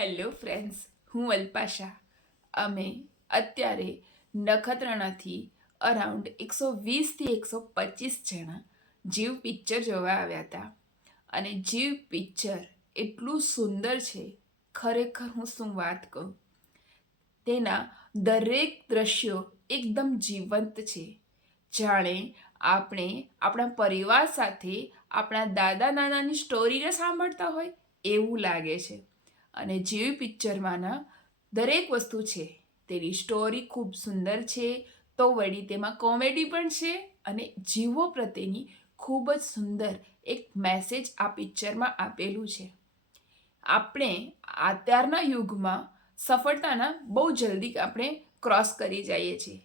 Hello friends, હું અલ્પાશા. અમે અત્યારે નખત્રાણાથી અરાઉન્ડ 120થી 125 જણા જીવ પિક્ચર જોવા આવ્યા હતા. અને જીવ પિક્ચર એટલું સુંદર છે, ખરેખર હું શું વાત કહું. તેના દરેક દ્રશ્યો એકદમ જીવંત છે, જાણે આપણે આપણા પરિવાર સાથે આપણા દાદા નાનાની સ્ટોરીને સાંભળતા હોય એવું લાગે છે. અને જીવ પિક્ચરમાંના દરેક વસ્તુ છે, તેની સ્ટોરી ખૂબ સુંદર છે, તો વળી તેમાં કોમેડી પણ છે અને જીવો પ્રત્યેની ખૂબ જ સુંદર એક મેસેજ આ પિક્ચરમાં આપેલું છે. આપણે અત્યારના યુગમાં સફળતાના બહુ જલ્દી આપણે ક્રોસ કરી જઈએ છીએ,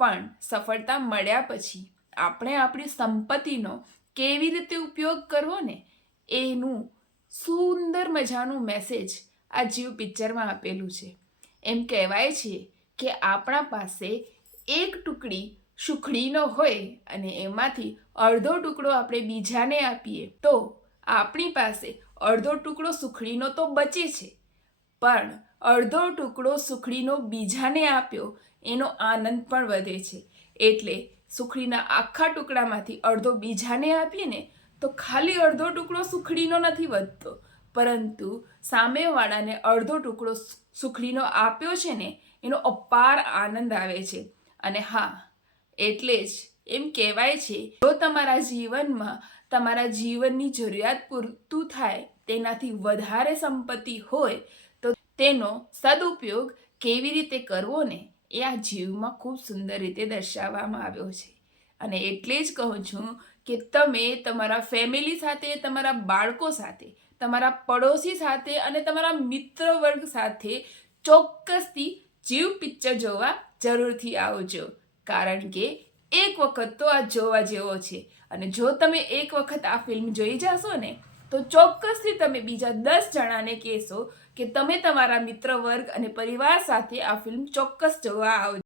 પણ સફળતા મળ્યા પછી આપણે આપણી સંપત્તિનો કેવી રીતે ઉપયોગ કરવો ને એનું સુંદર મજાનું મેસેજ આ જીવ પિક્ચરમાં આપેલું છે. એમ કહેવાય છે કે આપણા પાસે એક ટુકડી સુખડીનો હોય અને એમાંથી અડધો ટુકડો આપણે બીજાને આપીએ તો આપણી પાસે અડધો ટુકડો સુખડીનો તો બચે છે, પણ અડધો ટુકડો સુખડીનો બીજાને આપ્યો એનો આનંદ પણ વધે છે. એટલે સુખડીના આખા ટુકડામાંથી અડધો બીજાને આપીએ ને તો ખાલી અડધો ટુકડો સુખડીનો નથી વધતો, પરંતુ સામેવાળાને અડધો ટુકડો સુખડીનો આપ્યો છે ને એનો અપાર આનંદ આવે છે. અને હા, એટલે જ એમ કહેવાય છે, જો તમારા જીવનમાં તમારા જીવનની જરૂરિયાત પૂરતું થાય તેનાથી વધારે સંપત્તિ હોય તો તેનો સદુપયોગ કેવી રીતે કરવો ને એ આ જીવમાં ખૂબ સુંદર રીતે દર્શાવવામાં આવ્યો છે. અને એટલે જ કહું છું કે તમે તમારા ફેમિલી સાથે, તમારા બાળકો સાથે, તમારા પડોશી સાથે અને તમારા મિત્ર વર્ગ સાથે ચોક્કસથી જીવ પિક્ચર જોવા જરૂરથી આવજો, કારણ કે એક વખત તો આ જોવા જેવો છે. અને જો તમે એક વખત આ ફિલ્મ જોઈ જશો ને તો ચોક્કસથી તમે બીજા 10 જણાને કહેશો કે તમે તમારા મિત્ર વર્ગ અને પરિવાર સાથે આ ફિલ્મ ચોક્કસ જોવા આવજો.